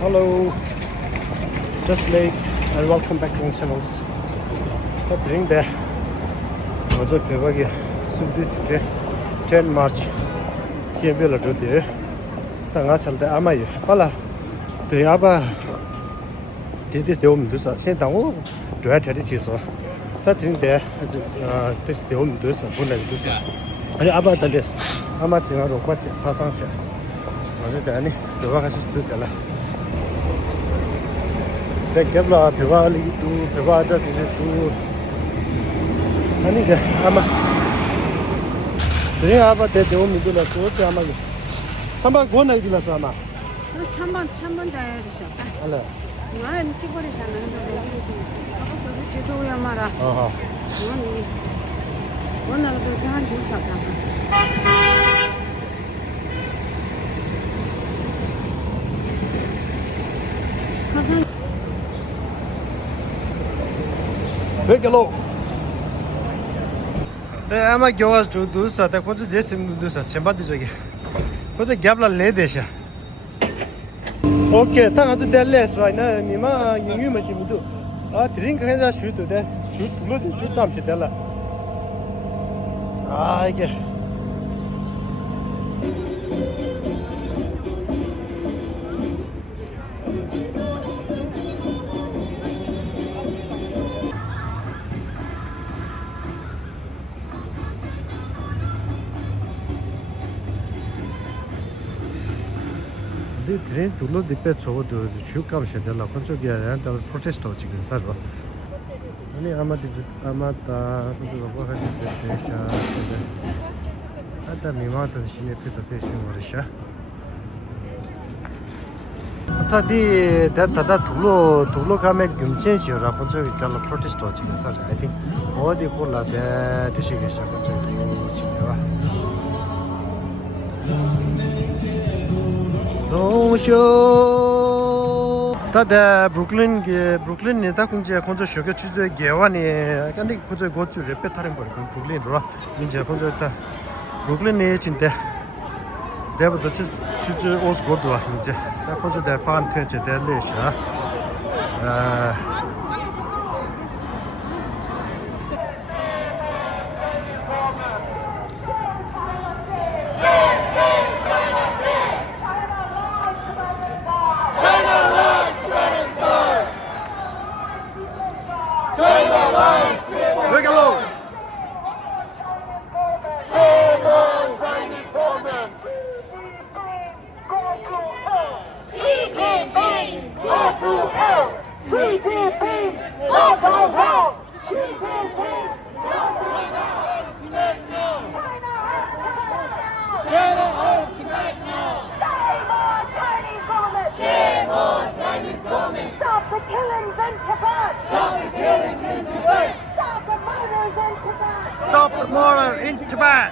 Hello, just late and welcome back to my channels. During the also February 10 March here we will do the tanga chalde amai pala the aba this the om dus sen tango do ha thari chi so ta during the this the om dus bunai dus ani aba dales ama chinga ro kwa che pa sang che ma de ani do ba ka su de la the kebla February to February to 아니게 아마 그래 아마 대대 오면 들어서 어째 아마 3번 권 나이 들어서 아마 3번 다 해주셨다. 알아 나는 끼버리잖아. 아까 제도야 말아. 어허 아니 오늘도 한 주셨다. 가서 왜 결로 네 아마 교와 주두사 때 고주 제심 두사 쳔바디 저기 고주 갭라 레데샤 오케이 딱 아주 델레스 라이나 미마 영유 마시무도 아 드링크 해자 슈도 돼 슈도 슈도 담시 될라 아 이게 네 트레인 둘로 디페 저거도 주감 셔들라 컨초기 안다 프로테스트 하지 그래서 아니 아마다 그거 뭐 하지 됐다 아다 미마도 신에 피도테션 버리샤 아타디 다다 둘로 가면 금전시라 컨초기 잘 프로테스트 하지 그래서 I think 어디 콜라데 드시게 시작 컨초기 지내와 동쇼 다다 브루클린 네다 군제 콘저 쇼게 추제 개와니 간디 고저 고추 레페타린 거 브루클린 로라 민제 콘저 다 브루클린에 진대 대부터 추제 오스고도 민제 다 콘저 대 판텐제 대레샤 Stop the killings in Tibet! Stop the killings in Tibet! Stop the murders in Tibet! Stop the murder in Tibet.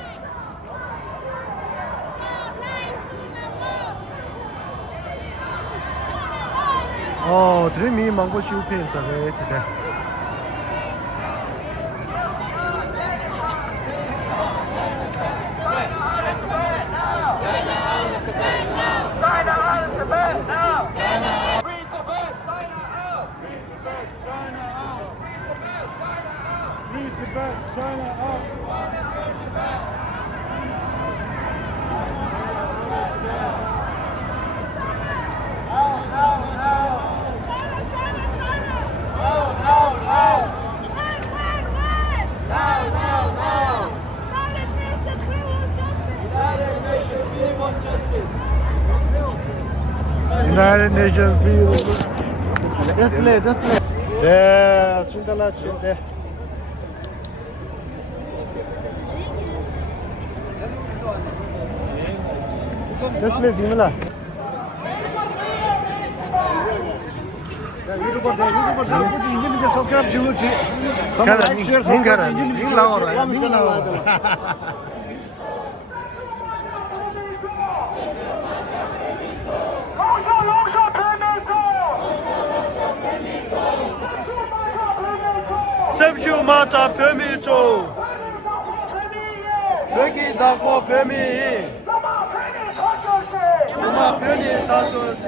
드림이 망고 슈페인서 왜 지대. Tibet, China out. United Nations just play. 네, 춘달라 춘데. Just play Jimala. 유튜버 인증 subscribe 주무지. 가라. 링 나오라. 셉슈 마차 페미조. 여기 나고 페미. 엄마 편히 다 줘야지.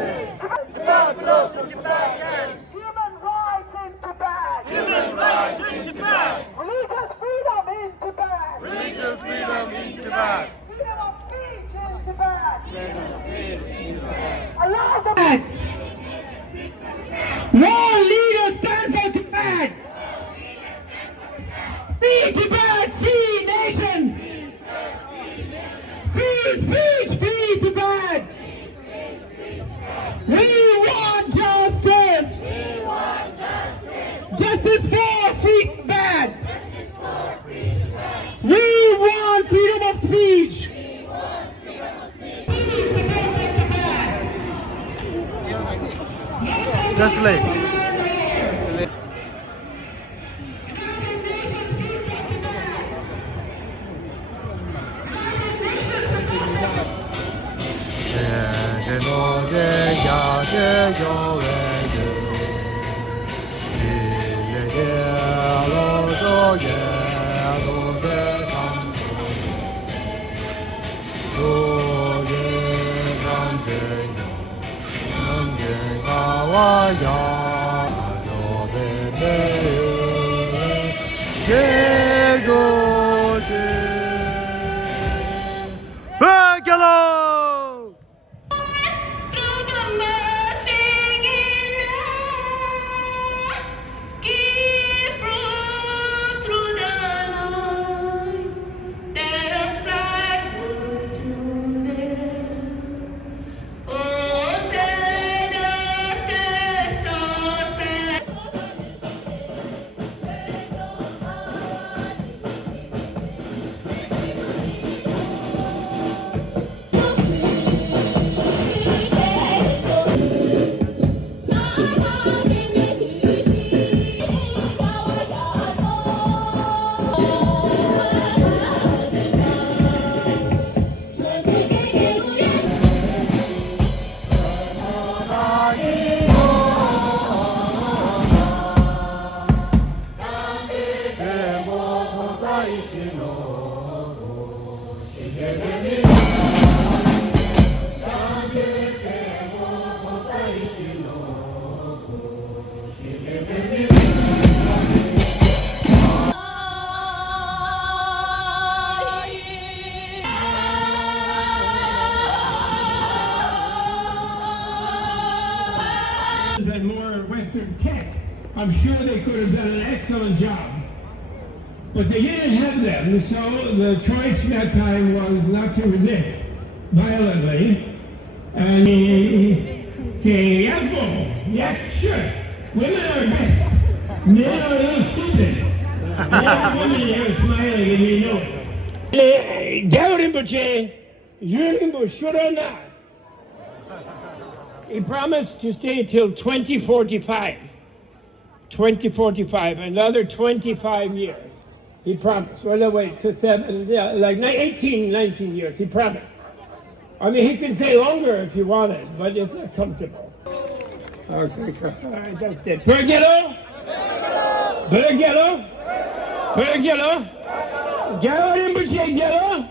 World leaders stand for Tibet. Free Tibet, free nation. Free speech, free Tibet. We want justice. Justice for free Tibet. We want freedom of speech. Just like. Hello! Through the bursting in air, give proof through the night that a flag was still there. Oh, send us the stars back. And more Western tech, I'm sure they could have done an excellent job. But they didn't have them, so the choice that time was not to resist violently. And say, yeah, go, yeah, sure. Women are best. Men are a little stupid. Yeah, women are smiling and you know it. Gao Rinpoche, Yu Rinpoche, should or not? He promised to stay till 2045. 2045, another 25 years. He promised. Well, no, wait, to 18, 19 years. He promised. I mean, he could stay longer if he wanted, but it's not comfortable. Okay, all right, that's it. Pergelo? Pergelo? Pergelo? Gao Rinpoche Gelo?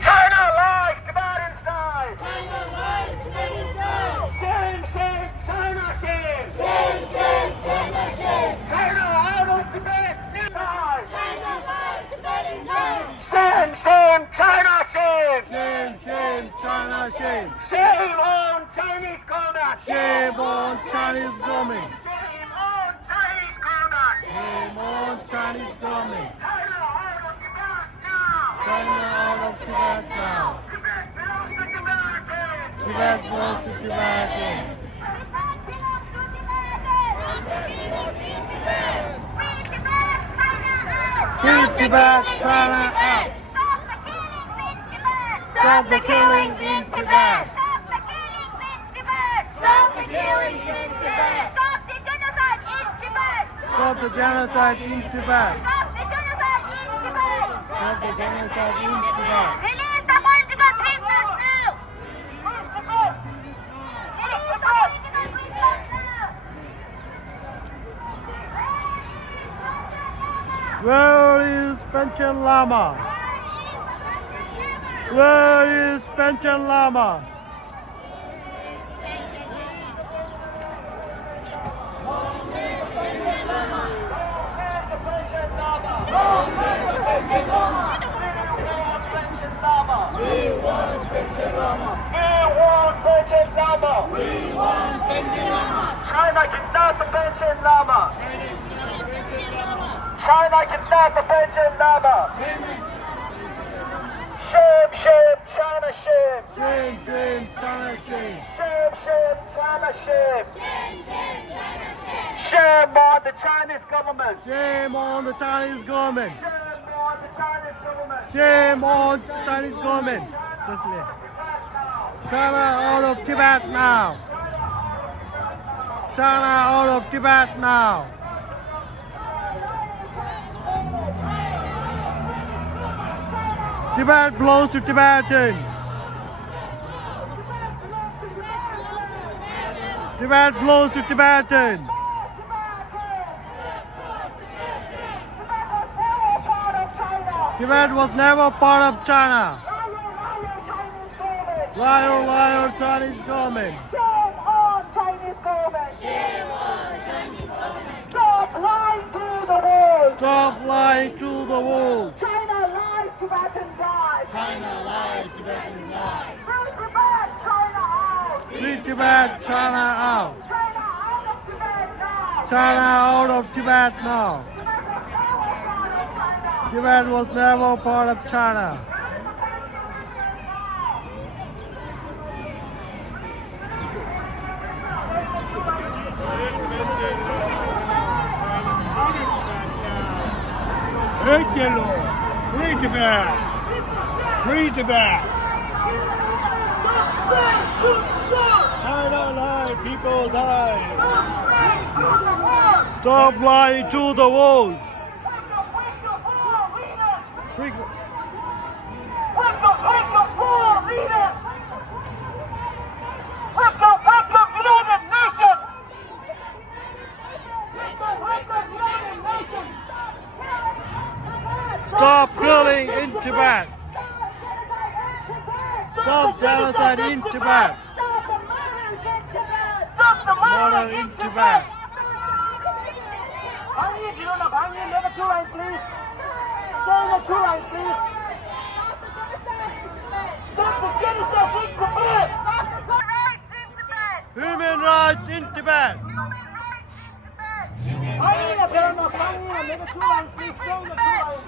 China lies, Tibetan lies. China lies, Tibetan lies. Shame, shame, China shame. Shame, shame, China shame. China out of Tibet, lies. China lies, Tibetan lies. Shame, shame, China shame. Shame, shame, China shame. Shame on Chinese commerce. Shame on Chinese government. Shame on Chinese commerce. Shame on Chinese government. China out of Tibet now. China out of Tibet now. Tibet belongs to Tibetans. Tibet goes to Tibetans. Free Tibet, China out. Stop the killings in Tibet! Stop the killings in Tibet! Stop the killings in Tibet! Stop the genocide in Tibet! Stop the genocide in Tibet. Stop the genocide in Tibet! Stop the genocide in Tibet. Release the political prisoners now! Where is Panchen Lama? Where is Panchen Lama? China kidnapped the Panchen Lama. China kidnapped the Panchen Lama. Shame, shame, China, shame. Shame, shame, China, shame. Shame, shame, China, shame. Shame on the Chinese government. Shame on the Chinese government. Shame on the Chinese government. Shame on the Chinese government. Just let. China out of Tibet now. China out of Tibet now. Tibet belongs to Tibetan. Tibet belongs to Tibetan. Tibet was never part of China. Liar, liar, Chinese government. Shame on Chinese government. Shame on Chinese government. Stop lying to the world. Stop lying to the world. China lies, Tibetan dies. China lies, Tibetan lies. Free Tibet, China out. Free Tibet, China out. China out of Tibet now. China out of Tibet now. Tibet was never part of China. Free Tibet! Free Tibet! China lies, people die! Stop lying to the world. Free. Wake up, world leaders! Wake up, United Nations! Wake up, United Nations! Stop killing in Tibet. Stop genocide in Tibet. Stop the murders in Tibet! Stop the Murder in Tibet. 방위 뒤로나 방위 never two line please. Stay in the two line please. Stop the genocide in Tibet. Stop the rights in Tibet. Human rights in Tibet. 방위나 배우나 방위나 never two line please. Stay in the two line.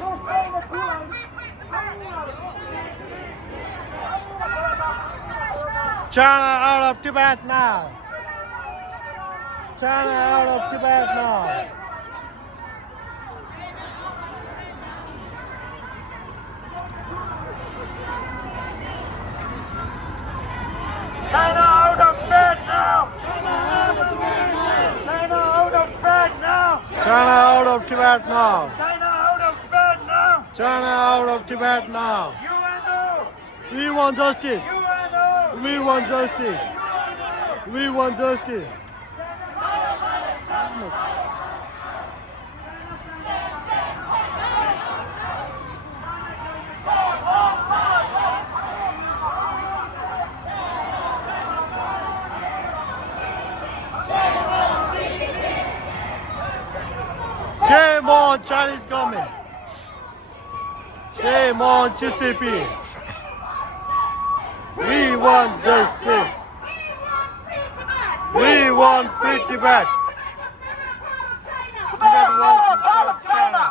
Don't stay in the two line. China out of Tibet now. China out of Tibet now. China out of bed now. China out of bed now. China out of bed now. China out of Tibet now. China out of bed now. China out of Tibet now. UNO. We want justice. UNO. We want justice. We want justice. Shame on Chinese government. Shame on CCP. We want justice. We want free Tibet. Tibet belongs to China.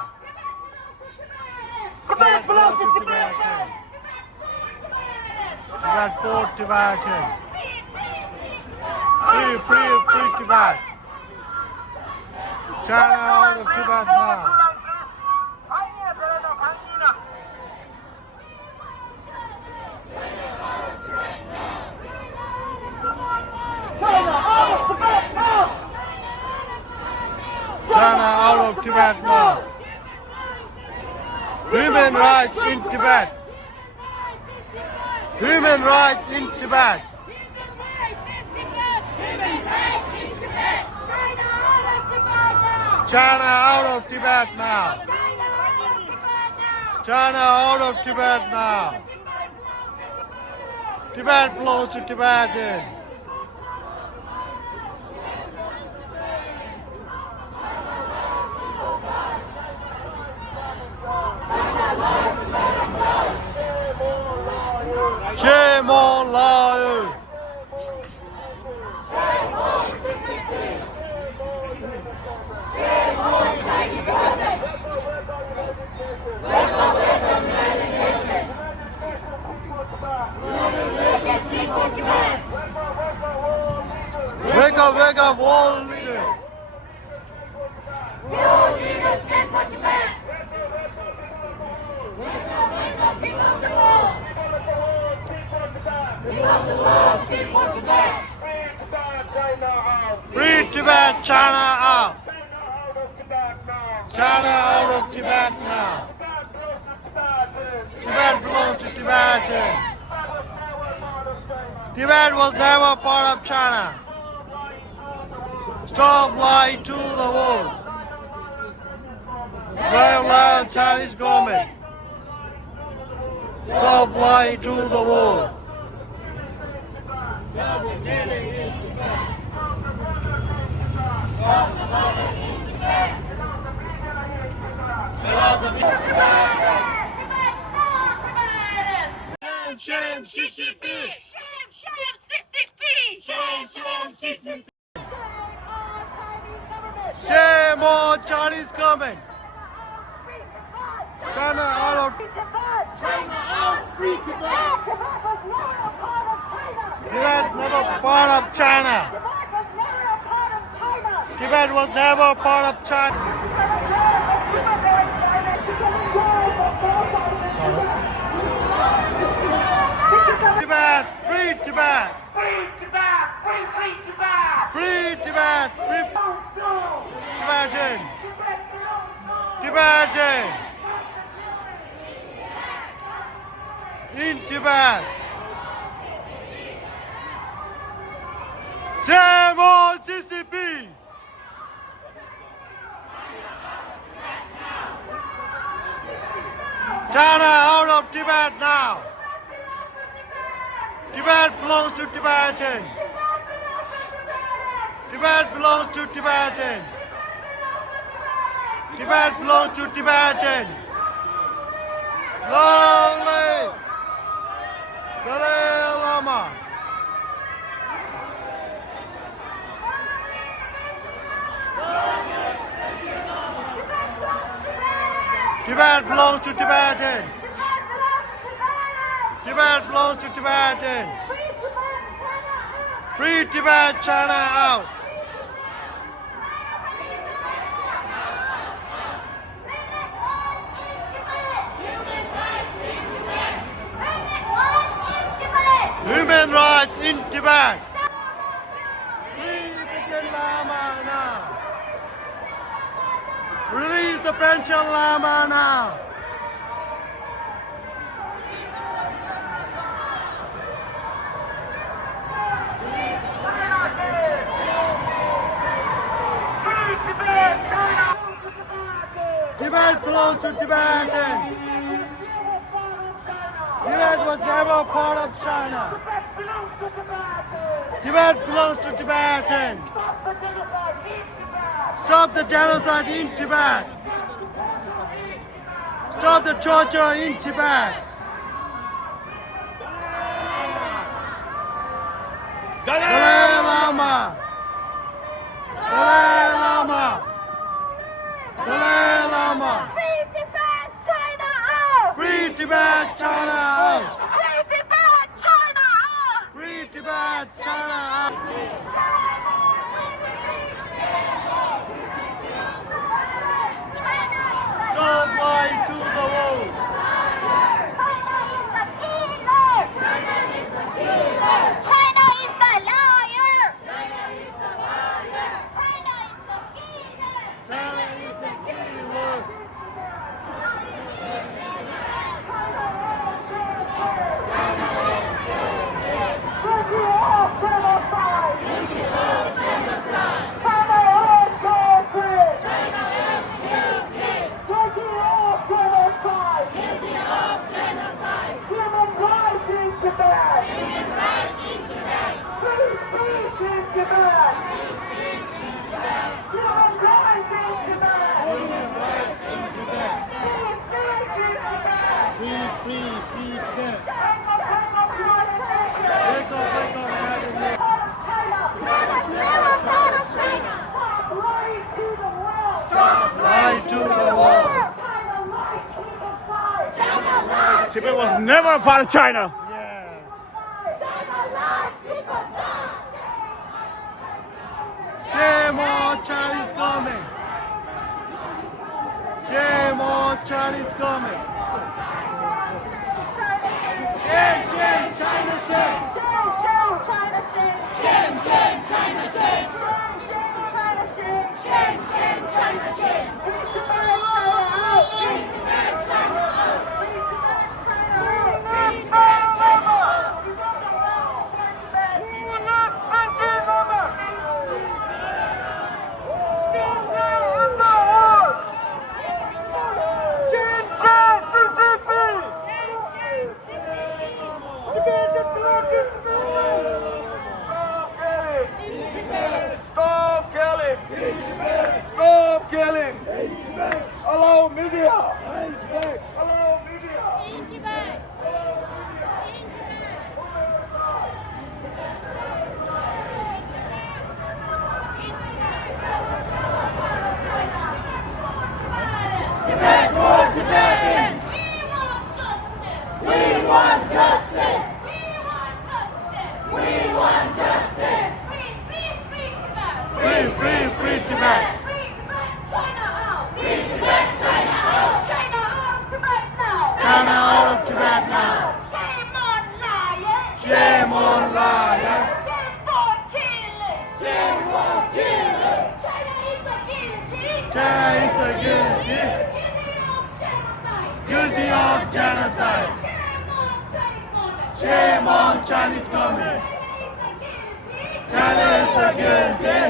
Tibet belongs to Tibetans. Tibet for Tibetans. Free Tibet. China out of Tibet now. China out of Tibet now. China out of Tibet now. Human rights in Tibet. Human rights in Tibet. China out of Tibet now. China out of Tibet now. Tibet belongs to Tibetans. Shame on liars. Wake up, world leaders. World leaders stand for Tibet. People of the world. People of the world speak for Tibet. Free Tibet, China out. China out of Tibet now. Tibet belongs to Tibetans. Tibet was never part of China. Stop lying to the world. Lie, Chinese government. Stop lying to the world. Shame, CCP! Shame, CCP! Shame, CCP! Shame on Chinese government. China out of China out! Free Tibet! Tibet was never a part of China! Tibet never part of China. Tibet was never a part of China! Tibet was never part of China. Tibet, free Tibet. Free Tibet! Free Tibet! Free Tibet, free Tibetan. Tibetan. In Tibet. Shame on CCP. China out of Tibet now. Tibet belongs to Tibetan. Tibet belongs to Tibetan. Tibet belongs to Tibetan. Long live Dalai Lama. Tibet belongs to Tibetan. Tibet belongs to Tibetan. Free Tibet, China out. Human rights in Tibet. Free Tibetan Lama now. Release the pension Lama now. Tibet belongs to Tibetans. Tibet was never part of China. Tibet belongs to Tibetans. Stop the genocide in Tibet. Stop the torture in Tibet. Dalai Lama. Dalai Lama. Dalai Lama. Free Tibet, China out! Free Tibet, China out. Free Tibet, China out! Free Tibet, China out. Stop lying to the world. China is the liar! China is the killer. Genocide! Guilty of genocide. Human rights in Tibet. Human rights in Tibet. Free speech in Tibet. Free speech in Tibet. Human rights in Tibet. Human rights in Tibet. Free speech in Tibet. Free Tibet. Hang on, demonstration. Wake up, madam. Part of China. Tibet was never part of China. Stop lying to the world. Stop Lie to the world. China lies, people die. China lies. Tibet was never a part of China. Yes. China lies. People die. Shame on Chinese government. Shame on Chinese government. Shame, shame, China, shame. Shame, shame, China, shame. Shame, shame, China, shame. Shame, shame, China, shame. Shame, shame, China, shame. Free Tibet, China out. Free Tibet, China out. Free Tibet, China out. Free Tibet, China out. Stop killing! Stop killing! Allow media! Allow media! In Tibet. In Tibet. Tibet for Tibetans. We want justice. We want justice. We want justice. Free Tibet. Free Tibet! Free Tibet, China out. Free Tibet, China out. China out of Tibet now. China out of Tibet now! Shame on liars. Shame on liars! Shame for killing. Shame for killing. China is a guilty. China is a guilty! Guilty of genocide. Guilty of genocide! Shame on Chinese government. Shame on Chinese government! China is a guilty!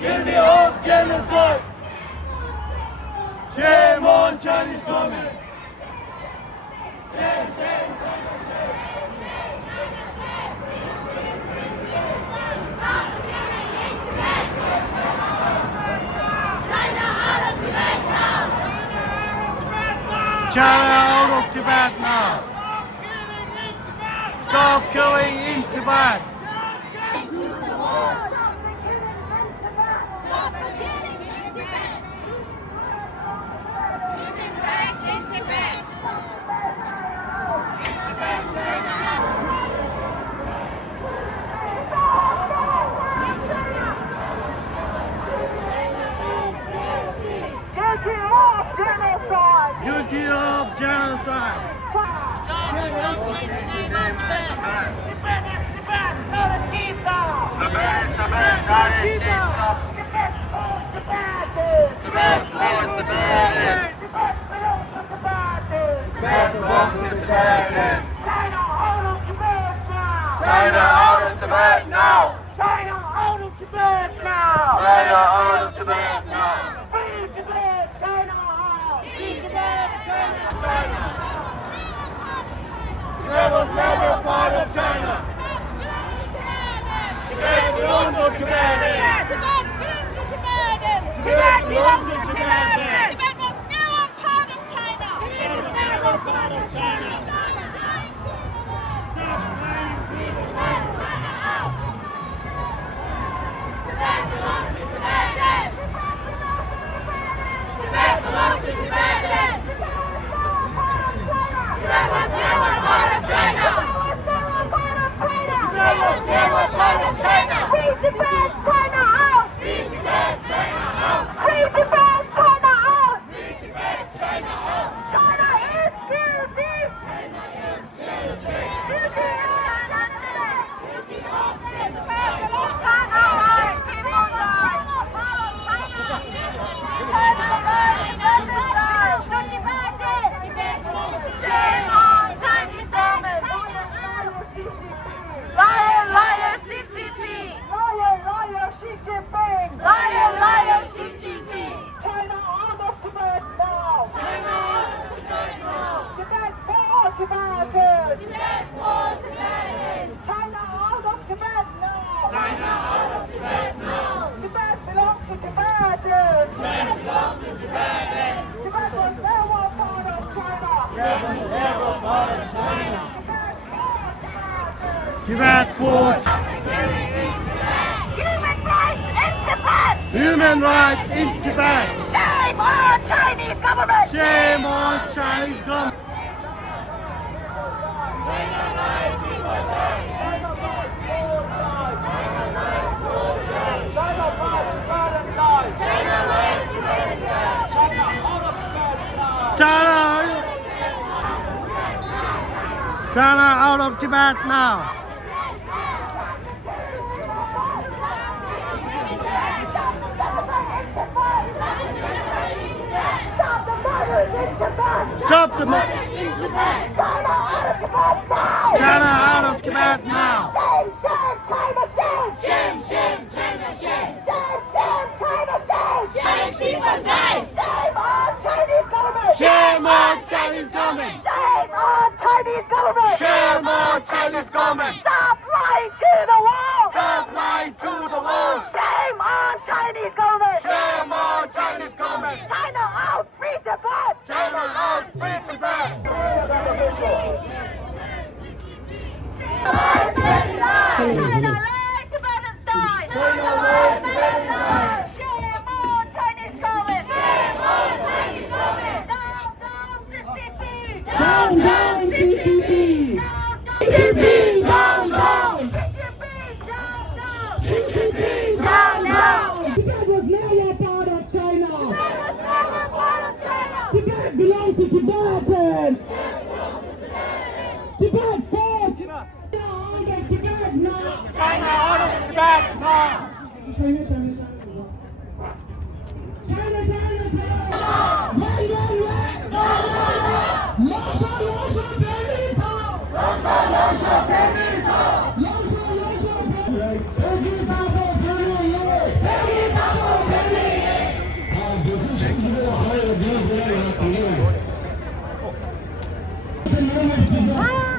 Guilty of genocide! Shame on Chinese government! China out of Tibet now! Stop killing in Tibet! Stop the killing in Tibet. Human rights in Tibet. Guilty of genocide. Guilty of genocide! China out of Tibet now! China out of Tibet now! China out of Tibet now! Free Tibet, China out! Free Tibet, China out! Tibet was never a part of China! Tibet belongs to Tibetans! Tibet belongs to Tibet belongs to Tibetans. Tibetans. Tibet was never part of China. Tibet was never a part of China! Tibet belongs to Tibetans. Tibet belongs to Tibetans. Tibet was never part of China. Tibet was never part of China. Free Tibet, China out! Free Tibet, China out. Free Tibet, China out! Free Tibet, China out. China is guilty! Tibet food. Human rights in Human rights in Tibet. Tibet. Shame on Chinese government. Shame on Chinese government. China out of Tibet now. Stop the murders in Tibet. Stop the murder. China out of Tibet now. China out of Tibet now. Shame, shame, China, shame. Shame, shame, China, shame. Shame, shame, China, shame. Chinese people die. Shame on Chinese government. Shame on Chinese government. Shame on Chinese government. Shame on Chinese government. Stop lying to the world. Stop lying to the world. Shame on Chinese government. Shame on Chinese government. China out, free Tibet. China out, free Tibet. China lies, Tibetans die. China lies, Tibetans die. Shame on Chinese government. Shame on Chinese government. Down, down, CCP. Down, down, CCP. CCP, down, down. CCP, down, down. CCP, Down, down. Tibet was never a part of China. China's never part of China. Tibet belongs to Tibetans. Tibet fought. Out of Tibet now. China out of Tibet now. China, China, China. China, China, China. Wait, wait, wait. Losha, losha, baby. Losha, losha, baby. Losha, losha, baby. Peggy, Sabo, Penny. Peggy, Sabo, Penny.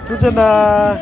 두잖아.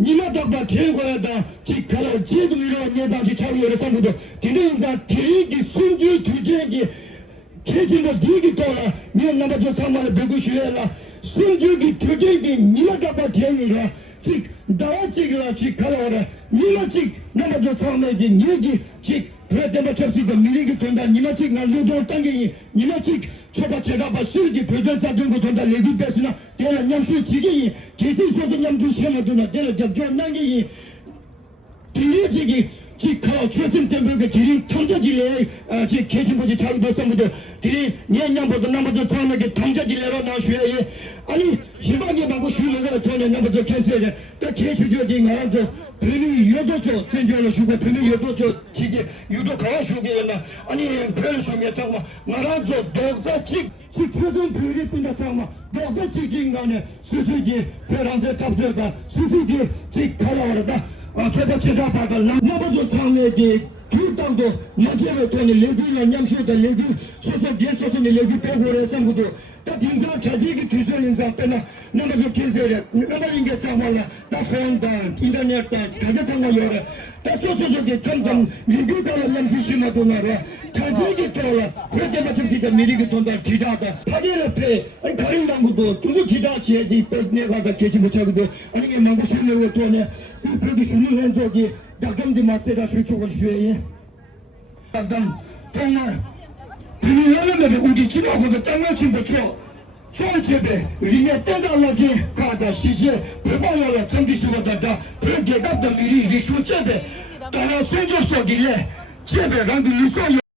니마다가 대거야다 지카라 제도미로 내다지 차이를 삼고도 디네인자 대기 순주 두제기 계진도 디기 돌아 니 남아서 상마를 배고 쉬어라 순주기 두제기 니마다가 대니라 지 다와지가 지카라라 니마지 남아서 상마기 니기 지 그래도 접시도 미리기 돈다 니마지 날로도 땅기 니마지 초바 제가 봤을기 배전자 들고 돈다 레기 배스나 대라 냠수 지기 계속 소소 냠주 시험하더나 대라 접조 난기 뒤지기 지카 최신 temple 길이 탐자질에 지 계신부지 잘 벌써부터 길이 년년보다 남보다 사람에게 탐자질래로 나셔야 아니 희망이 방고 쉬는 거를 돈에 남보다 캔슬해 또 계주저기 나라도 별이 여도죠 전전을 주고 별이 여도죠 지기 유도 가야 주게나 아니 별 수면 잠깐 나라도 독자직 지표준 별이 뿐다 잠깐 독자직 인간의 수수기 별한테 답들가 수수기 지카라다 저거 제다바가 나보도 상내디 둘당도 나제로 돈이 레기나 냠쇼다 레기 소소 게소소니 레기 빼고래 상부도 다 인상 가지기 뒤설 인상 빼나 나가서 계세요 나가 인게 상말라 다 폰다 인터넷 다 가자 상말 요래 다 소소소게 점점 레기가 냠시시마도 나라 가지기 돌아 그렇게 맞춤 진짜 미리기 돈다 기다다 파리를 아니 가린 당구도 두고 기다 지에디 빼내가다 계시 못하고도 아니 게 망고 실내로 돈에 그래도 주는 저기 나감디 마세다 실초가 주에 나감 정말 비밀하는데 우리 집하고도 땅을 침뱉죠 저집에 리메 땡달라지 가다 시제 배방하라 참디수가다 그렇게 갔다 미리 리쇼제be 따라 손줬어길래 제베 랑도 리소요